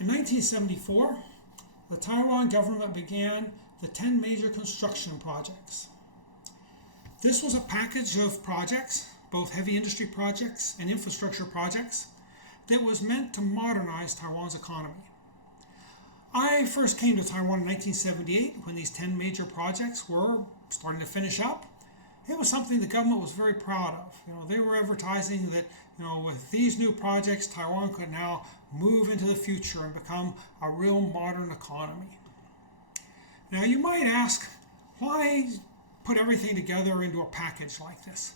In 1974, the Taiwan government began the 10 major construction projects. This was a package of projects, both heavy industry projects and infrastructure projects, that was meant to modernize Taiwan's economy. I first came to Taiwan in 1978 when these 10 major projects were starting to finish up. It was something the government was very proud of. They were advertising that, with these new projects, Taiwan could now move into the future and become a real modern economy. Now you might ask, why put everything together into a package like this?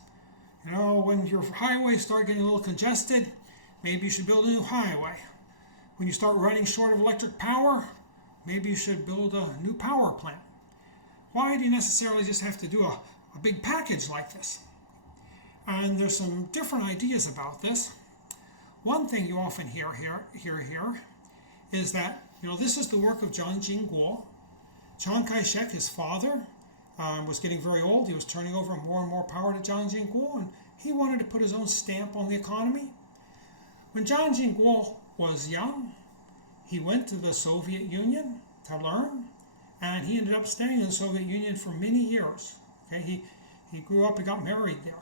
When your highways start getting a little congested, maybe you should build a new highway. When you start running short of electric power, maybe you should build a new power plant. Why do you necessarily just have to do a big package like this? And there's some different ideas about this. One thing you often hear here is that this is the work of Chiang Kai-shek. Chiang Kai-shek, his father, was getting very old. He was turning over more and more power to Chiang Kai-shek, and he wanted to put his own stamp on the economy. When Chiang Kai-shek was young, he went to the Soviet Union to learn, and he ended up staying in the Soviet Union for many years. He grew up and got married there.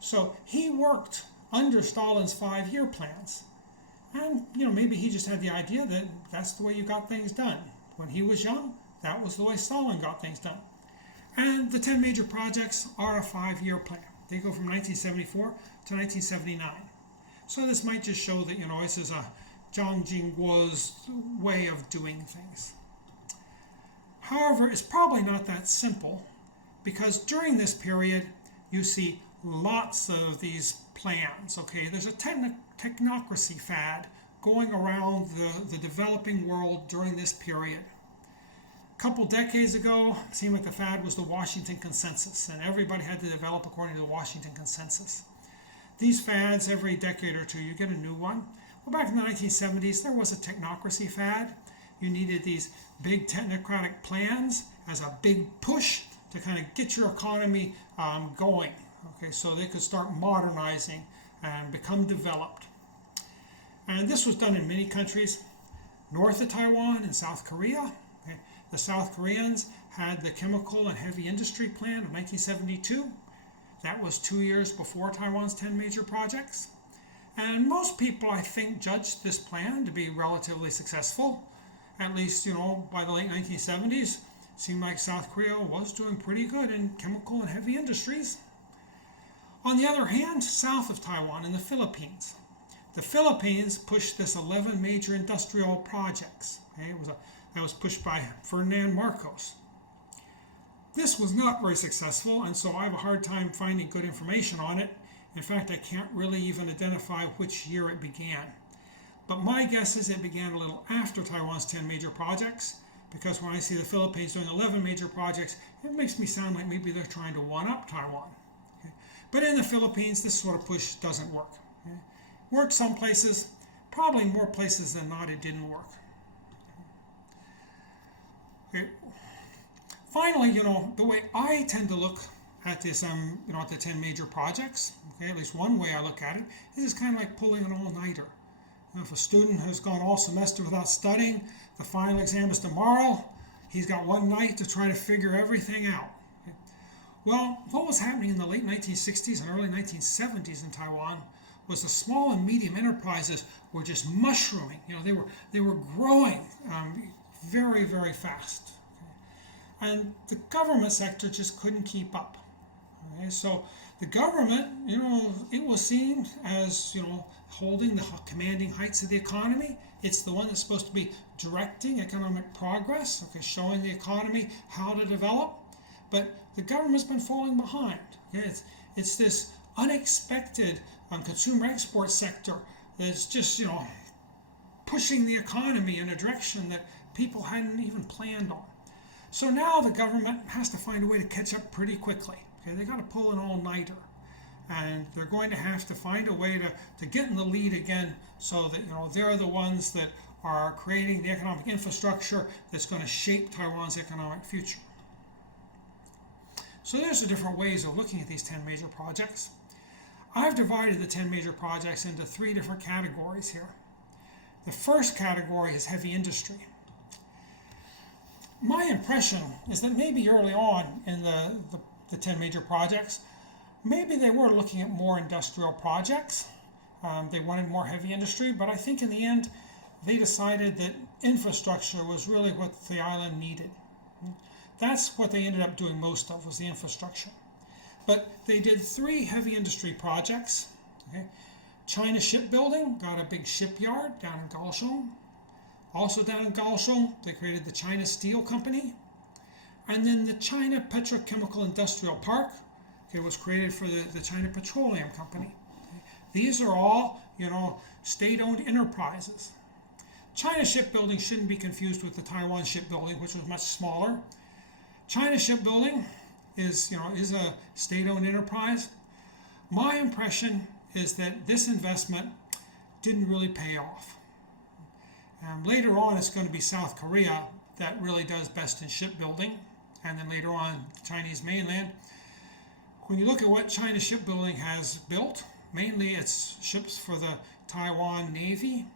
So he worked under Stalin's 5-year plans. And maybe he just had the idea that that's the way you got things done. When he was young, that was the way Stalin got things done. And the 10 major projects are a 5-year plan. They go from 1974 to 1979. So this might just show that, this is a Chiang Kai-shek's way of doing things. However, it's probably not that simple, because during this period, you see lots of these plans. There's a technocracy fad going around the developing world during this period. A couple decades ago, it seemed like the fad was the Washington Consensus, and everybody had to develop according to the Washington Consensus. These fads, every decade or two, you get a new one. Well, back in the 1970s, there was a technocracy fad. You needed these big technocratic plans as a big push to kind of get your economy going, so they could start modernizing and become developed. And this was done in many countries, north of Taiwan and South Korea. The South Koreans had the chemical and heavy industry plan of 1972. That was 2 years before Taiwan's 10 major projects. And most people, I think, judged this plan to be relatively successful. At least, by the late 1970s, it seemed like South Korea was doing pretty good in chemical and heavy industries. On the other hand, south of Taiwan in the Philippines pushed this 11 major industrial projects. That was pushed by Ferdinand Marcos. This was not very successful, and so I have a hard time finding good information on it. In fact, I can't really even identify which year it began. But my guess is it began a little after Taiwan's 10 major projects, because when I see the Philippines doing 11 major projects, it makes me sound like maybe they're trying to one-up Taiwan. But in the Philippines, this sort of push doesn't work. Worked some places, probably more places than not it didn't work. Finally, the way I tend to look at this, at the 10 major projects, at least one way I look at it, is it's kind of like pulling an all-nighter. If a student has gone all semester without studying, the final exam is tomorrow, he's got one night to try to figure everything out. Well, what was happening in the late 1960s and early 1970s in Taiwan was the small and medium enterprises were just mushrooming. They were growing very, very fast. And the government sector just couldn't keep up. So the government, it was seen as, holding the commanding heights of the economy. It's the one that's supposed to be directing economic progress, showing the economy how to develop. But the government's been falling behind. It's this unexpected consumer export sector that's just, pushing the economy in a direction that people hadn't even planned on. So now the government has to find a way to catch up pretty quickly. They got to pull an all-nighter, and they're going to have to find a way to get in the lead again, so that they're the ones that are creating the economic infrastructure that's going to shape Taiwan's economic future. So there's the different ways of looking at these 10 major projects. I've divided the 10 major projects into 3 different categories here. The first category is heavy industry. My impression is that maybe early on in the 10 major projects, maybe they were looking at more industrial projects. They wanted more heavy industry, but I think in the end, they decided that infrastructure was really what the island needed. That's what they ended up doing most of, was the infrastructure. But they did 3 heavy industry projects. Okay? China Shipbuilding got a big shipyard down in Kaohsiung. Also down in Kaohsiung, they created the China Steel Company. And then the China Petrochemical Industrial Park, okay, was created for the China Petroleum Company. Okay? These are all, state-owned enterprises. China Shipbuilding shouldn't be confused with the Taiwan Shipbuilding, which was much smaller. China Shipbuilding is a state-owned enterprise. My impression is that this investment didn't really pay off. Later on, it's going to be South Korea that really does best in shipbuilding, and then later on, the Chinese mainland. When you look at what China Shipbuilding has built, mainly it's ships for the Taiwan Navy.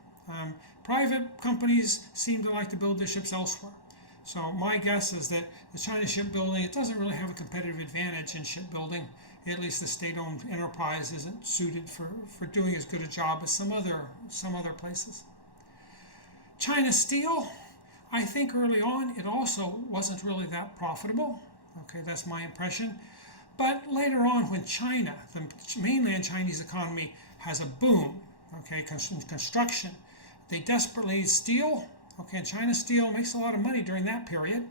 Private companies seem to like to build their ships elsewhere. So my guess is that the China Shipbuilding, it doesn't really have a competitive advantage in shipbuilding. At least the state-owned enterprise isn't suited for doing as good a job as some other places. China Steel, I think early on it also wasn't really that profitable. Okay, that's my impression. But later on, when China, the mainland Chinese economy, has a boom, okay, construction, they desperately need steel. Okay, and China Steel makes a lot of money during that period.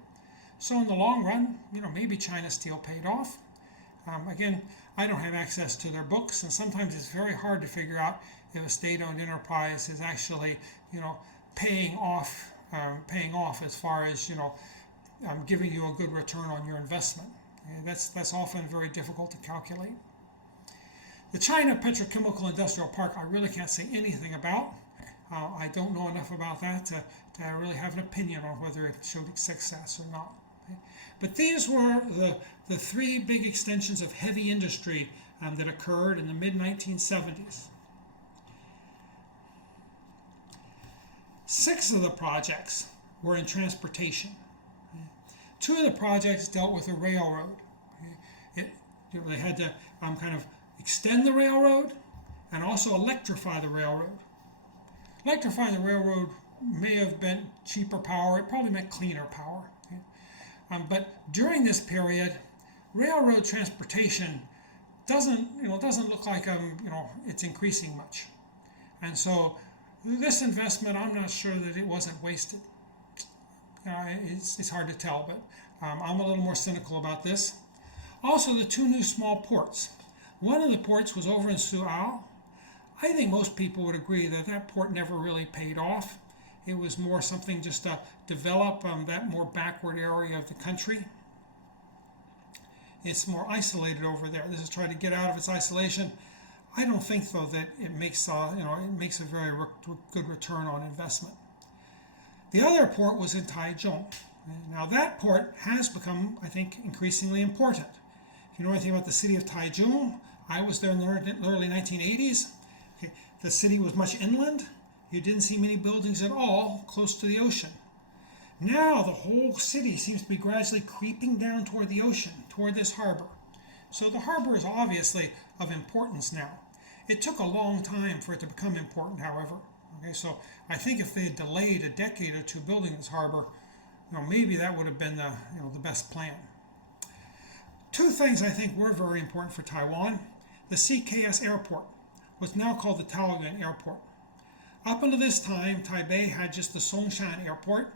So in the long run, maybe China Steel paid off. Again, I don't have access to their books, and sometimes it's very hard to figure out if a state-owned enterprise is actually, paying off as far as giving you a good return on your investment. Okay, that's often very difficult to calculate. The China Petrochemical Industrial Park, I really can't say anything about. I don't know enough about that to really have an opinion on whether it showed success or not. Okay? But these were the 3 big extensions of heavy industry that occurred in the mid-1970s. 6 of the projects were in transportation. 2 of the projects dealt with a railroad. They had to kind of extend the railroad and also electrify the railroad. Electrifying the railroad may have meant cheaper power. It probably meant cleaner power. But during this period, railroad transportation doesn't look like it's increasing much. And so this investment, I'm not sure that it wasn't wasted. It's hard to tell, but I'm a little more cynical about this. Also, the 2 new small ports. One of the ports was over in Suao. I think most people would agree that that port never really paid off. It was more something just to develop that more backward area of the country. It's more isolated over there. This is trying to get out of its isolation. I don't think, though, that it makes a very good return on investment. The other port was in Taichung. Now that port has become, I think, increasingly important. If you know anything about the city of Taichung, I was there in the early 1980s. Okay, the city was much inland. You didn't see many buildings at all close to the ocean. Now the whole city seems to be gradually creeping down toward the ocean, toward this harbor. So the harbor is obviously of importance now. It took a long time for it to become important, however. Okay, so I think if they had delayed a decade or 2 building this harbor, maybe that would have been the best plan. 2 things I think were very important for Taiwan. The CKS airport was now called the Taoyuan Airport. Up until this time, Taipei had just the Songshan Airport.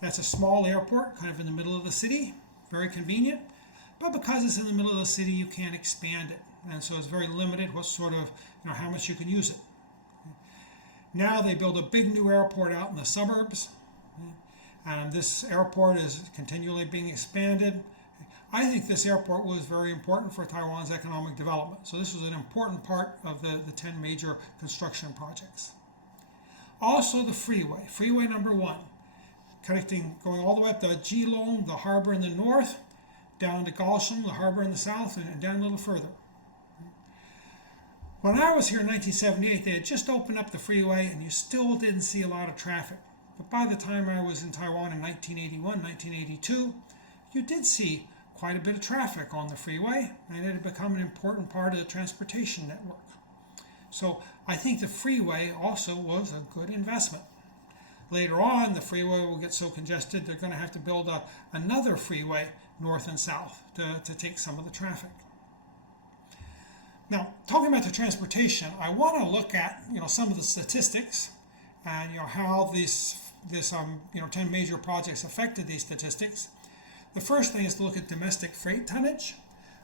That's a small airport, kind of in the middle of the city, very convenient. But because it's in the middle of the city, you can't expand it. And so it's very limited what sort of, how much you can use it. Now they build a big new airport out in the suburbs. And this airport is continually being expanded. I think this airport was very important for Taiwan's economic development. So this was an important part of the 10 major construction projects. Also the freeway number 1, going all the way up to Keelung, the harbor in the north, down to Kaohsiung, the harbor in the south, and down a little further. When I was here in 1978, they had just opened up the freeway and you still didn't see a lot of traffic. But by the time I was in Taiwan in 1981, 1982, you did see quite a bit of traffic on the freeway, and it had become an important part of the transportation network. So I think the freeway also was a good investment. Later on, the freeway will get so congested, they're going to have to build another freeway north and south to take some of the traffic. Now, talking about the transportation, I want to look at some of the statistics and how this 10 major projects affected these statistics. The first thing is to look at domestic freight tonnage.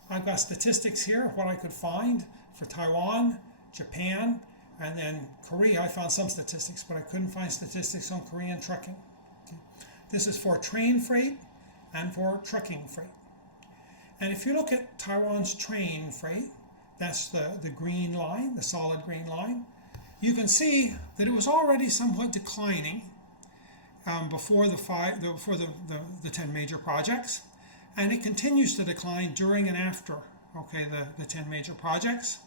I've got statistics here of what I could find for Taiwan, Japan, and then Korea. I found some statistics, but I couldn't find statistics on Korean trucking. Okay. This is for train freight and for trucking freight. And if you look at Taiwan's train freight, that's the green line, the solid green line, you can see that it was already somewhat declining before the 10 major projects, and it continues to decline during and after the 10 major projects,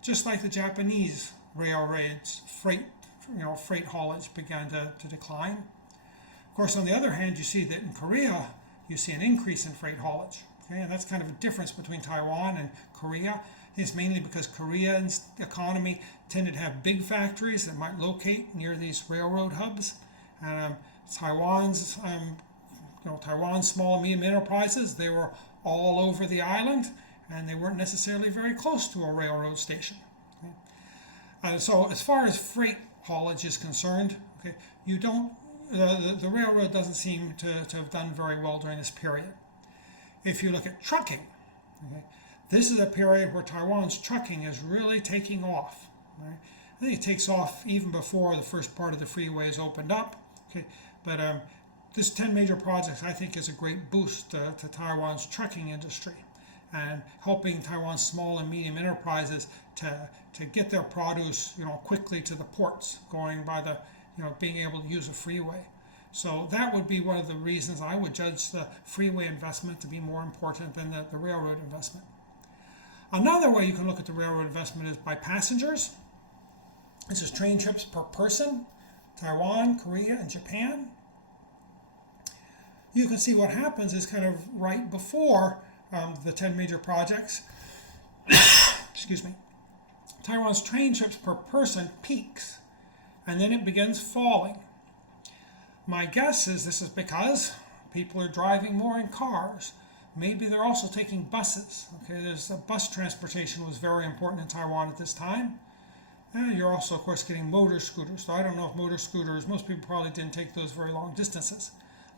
just like the Japanese railroads freight haulage began to decline. Of course, on the other hand, you see that in Korea you see an increase in freight haulage. Okay, and that's kind of a difference between Taiwan and Korea. It's mainly because Korea's economy tended to have big factories that might locate near these railroad hubs. Taiwan's small and medium enterprises, they were all over the island, and they weren't necessarily very close to a railroad station. Okay? So as far as freight haulage is concerned, okay, the railroad doesn't seem to have done very well during this period. If you look at trucking, okay, this is a period where Taiwan's trucking is really taking off. Right? I think it takes off even before the first part of the freeway is opened up. Okay, but this 10 major projects, I think, is a great boost to Taiwan's trucking industry and helping Taiwan's small and medium enterprises to get their produce quickly to the ports, going by being able to use a freeway. So that would be one of the reasons I would judge the freeway investment to be more important than the railroad investment. Another way you can look at the railroad investment is by passengers. This is train trips per person, Taiwan, Korea, and Japan. You can see what happens is kind of right before the 10 major projects, excuse me, Taiwan's train trips per person peaks, and then it begins falling. My guess is this is because people are driving more in cars. Maybe they're also taking buses. Okay, bus transportation was very important in Taiwan at this time. And you're also, of course, getting motor scooters. So I don't know if motor scooters, most people probably didn't take those very long distances.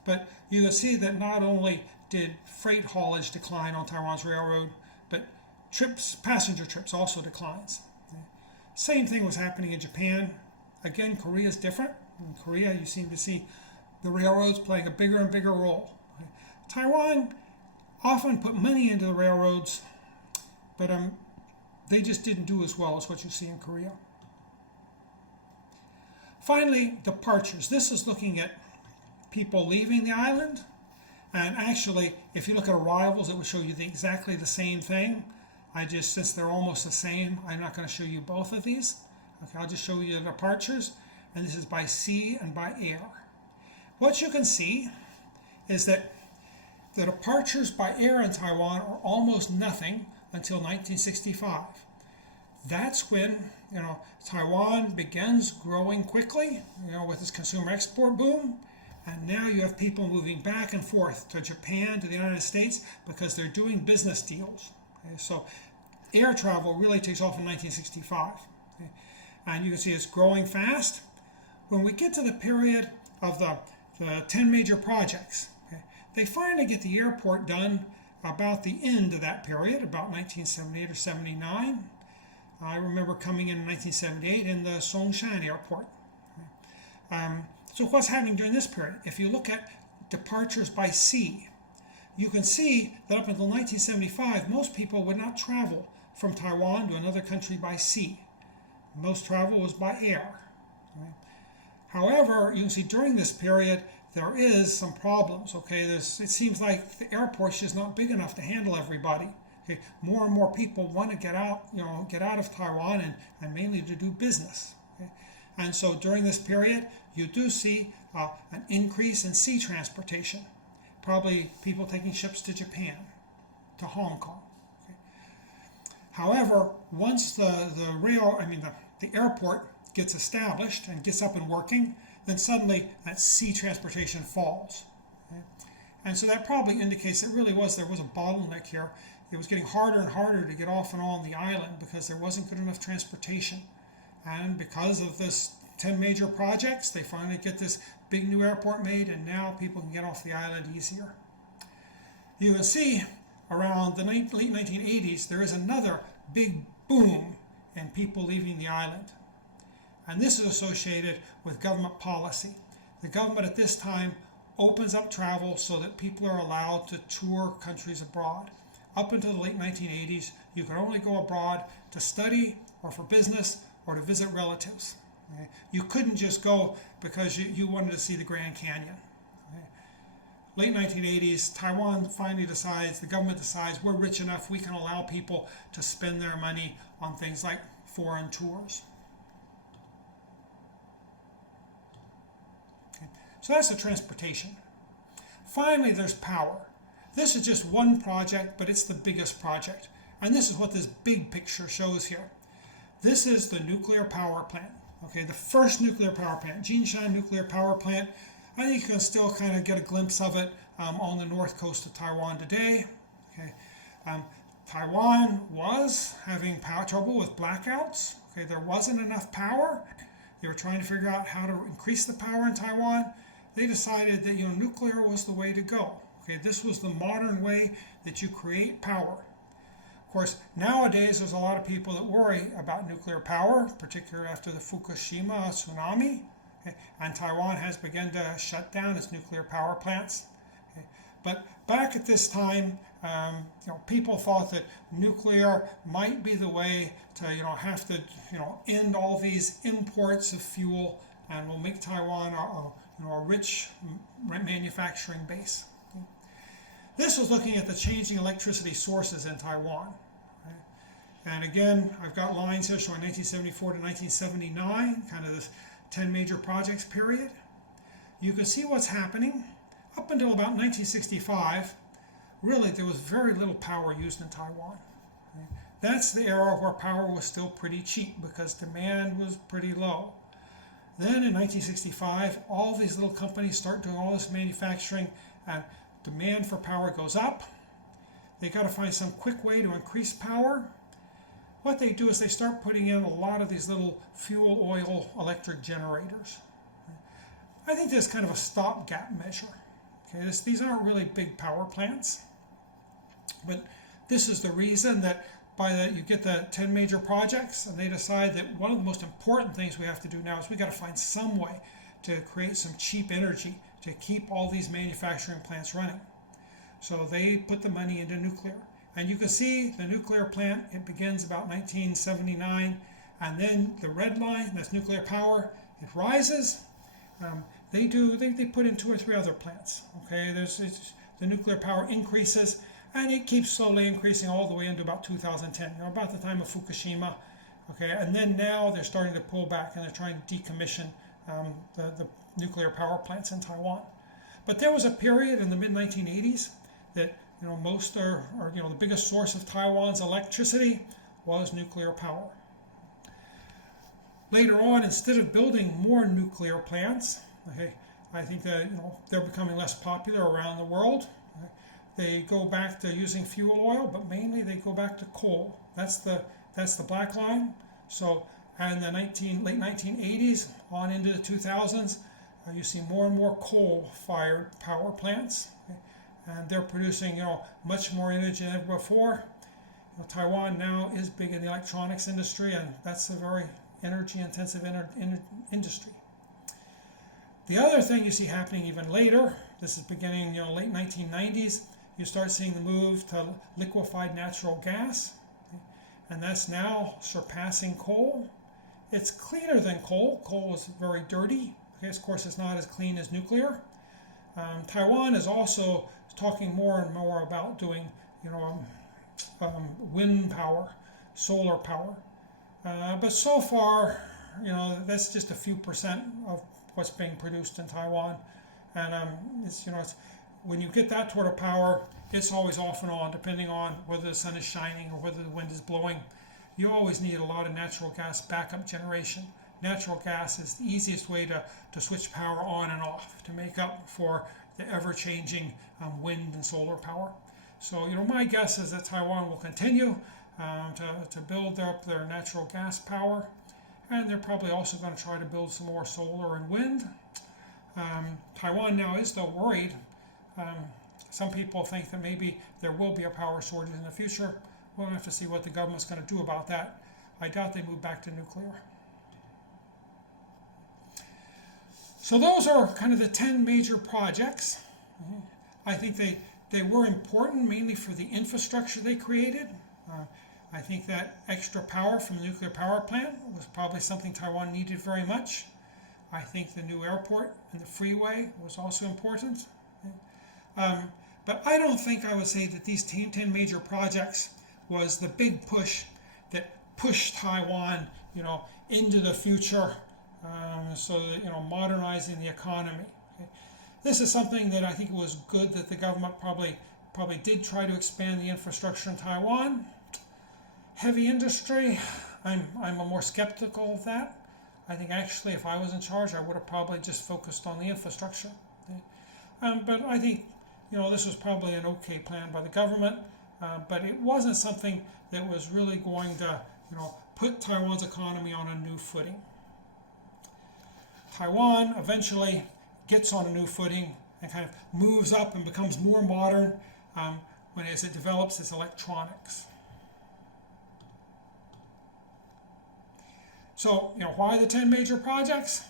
But you can see that not only did freight haulage decline on Taiwan's railroad, but passenger trips also declines. Same thing was happening in Japan. Again, Korea is different. In Korea, you seem to see the railroads playing a bigger and bigger role. Taiwan often put money into the railroads, but they just didn't do as well as what you see in Korea. Finally, departures. This is looking at people leaving the island. And actually, if you look at arrivals, it will show you exactly the same thing. Since they're almost the same, I'm not going to show you both of these. Okay, I'll just show you the departures. And this is by sea and by air. What you can see is that the departures by air in Taiwan are almost nothing until 1965. That's when Taiwan begins growing quickly, with its consumer export boom, and now you have people moving back and forth to Japan, to the United States, because they're doing business deals. Okay, so air travel really takes off in 1965, okay? And you can see it's growing fast. When we get to the period of the 10 major projects, okay, they finally get the airport done about the end of that period, about 1978 or 79. I remember coming in 1978 in the Songshan airport. So what's happening during this period? If you look at departures by sea, you can see that up until 1975, most people would not travel from Taiwan to another country by sea. Most travel was by air. Right? However, you can see during this period, there is some problems. Okay, it seems like the airport is not big enough to handle everybody. Okay, more and more people want to get out, get out of Taiwan and mainly to do business. Okay? And so during this period, you do see an increase in sea transportation. Probably people taking ships to Japan, to Hong Kong. Okay? However, once the airport gets established and gets up and working, then suddenly that sea transportation falls. Okay? And so that probably indicates that there was a bottleneck here. It was getting harder and harder to get off and on the island because there wasn't good enough transportation. And because of this 10 major projects, they finally get this big new airport made, and now people can get off the island easier. You can see around the late 1980s, there is another big boom in people leaving the island. And this is associated with government policy. The government at this time opens up travel so that people are allowed to tour countries abroad. Up until the late 1980s, you could only go abroad to study or for business or to visit relatives. Okay? You couldn't just go because you wanted to see the Grand Canyon. Okay? Late 1980s, Taiwan finally decides, the government decides, we're rich enough, we can allow people to spend their money on things like foreign tours. Okay? So that's the transportation. Finally, there's power. This is just one project, but it's the biggest project. And this is what this big picture shows here. This is the nuclear power plant. Okay, the first nuclear power plant, Jinshan Nuclear Power Plant. I think you can still kind of get a glimpse of it on the north coast of Taiwan today. Okay, Taiwan was having power trouble with blackouts. Okay, there wasn't enough power. They were trying to figure out how to increase the power in Taiwan. They decided that nuclear was the way to go. Okay, this was the modern way that you create power. Of course, nowadays there's a lot of people that worry about nuclear power, particularly after the Fukushima tsunami. Okay, and Taiwan has begun to shut down its nuclear power plants. Okay, but back at this time, people thought that nuclear might be the way to have to end all these imports of fuel, and will make Taiwan a rich manufacturing base. This was looking at the changing electricity sources in Taiwan. Okay? And again, I've got lines here showing 1974 to 1979, kind of this 10 major projects period. You can see what's happening. Up until about 1965, really there was very little power used in Taiwan. Okay? That's the era where power was still pretty cheap because demand was pretty low. Then in 1965, all these little companies start doing all this manufacturing, and demand for power goes up. They got to find some quick way to increase power. What they do is they start putting in a lot of these little fuel oil electric generators. I think this is kind of a stopgap measure. Okay, these aren't really big power plants, but this is the reason that you get the 10 major projects, and they decide that one of the most important things we have to do now is we got to find some way to create some cheap energy to keep all these manufacturing plants running. So they put the money into nuclear. And you can see the nuclear plant, it begins about 1979, and then the red line, that's nuclear power, it rises. They put in 2 or 3 other plants. Okay, the nuclear power increases, and it keeps slowly increasing all the way into about 2010, about the time of Fukushima. Okay, and then now they're starting to pull back and they're trying to decommission the nuclear power plants in Taiwan. But there was a period in the mid-1980s that the biggest source of Taiwan's electricity was nuclear power. Later on, instead of building more nuclear plants, okay, I think that they're becoming less popular around the world. Okay, they go back to using fuel oil, but mainly they go back to coal. That's the black line. So, and the late 1980s on into the 2000s, you see more and more coal-fired power plants, okay? And they're producing much more energy than ever before. Taiwan now is big in the electronics industry, and that's a very energy-intensive industry. The other thing you see happening even later, this is beginning late 1990s, you start seeing the move to liquefied natural gas, okay? And that's now surpassing coal. It's cleaner than coal. Coal is very dirty. Okay, of course, it's not as clean as nuclear. Taiwan is also talking more and more about doing, wind power, solar power. But so far, that's just a few percent of what's being produced in Taiwan. And it's when you get that sort of power, it's always off and on, depending on whether the sun is shining or whether the wind is blowing. You always need a lot of natural gas backup generation. Natural gas is the easiest way to switch power on and off to make up for the ever-changing wind and solar power. So, my guess is that Taiwan will continue to build up their natural gas power, and they're probably also going to try to build some more solar and wind. Taiwan now is though worried. Some people think that maybe there will be a power shortage in the future. We'll have to see what the government's going to do about that. I doubt they move back to nuclear. So those are kind of the 10 major projects. I think they were important mainly for the infrastructure they created. I think that extra power from the nuclear power plant was probably something Taiwan needed very much. I think the new airport and the freeway was also important. But I don't think I would say that these 10 major projects was the big push that pushed Taiwan, into the future. So that, modernizing the economy. Okay. This is something that I think was good that the government probably did try to expand the infrastructure in Taiwan. Heavy industry, I'm more skeptical of that. I think actually if I was in charge, I would have probably just focused on the infrastructure. Okay. But I think this was probably an okay plan by the government, but it wasn't something that was really going to put Taiwan's economy on a new footing. Taiwan eventually gets on a new footing and kind of moves up and becomes more modern as it develops its electronics. So, why the 10 major projects?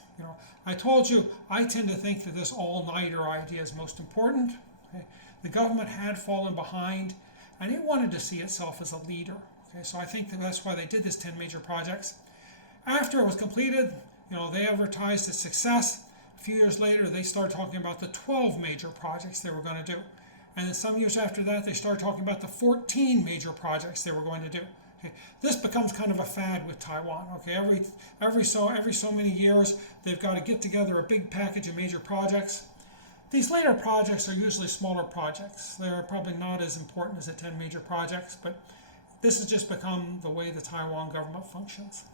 I told you I tend to think that this all-nighter idea is most important. Okay? The government had fallen behind, and it wanted to see itself as a leader. Okay? So I think that's why they did this 10 major projects. After it was completed, they advertised its success. A few years later, they started talking about the 12 major projects they were going to do. And then some years after that, they started talking about the 14 major projects they were going to do. Okay. This becomes kind of a fad with Taiwan. Okay, every so many years, they've got to get together a big package of major projects. These later projects are usually smaller projects. They're probably not as important as the 10 major projects, but this has just become the way the Taiwan government functions.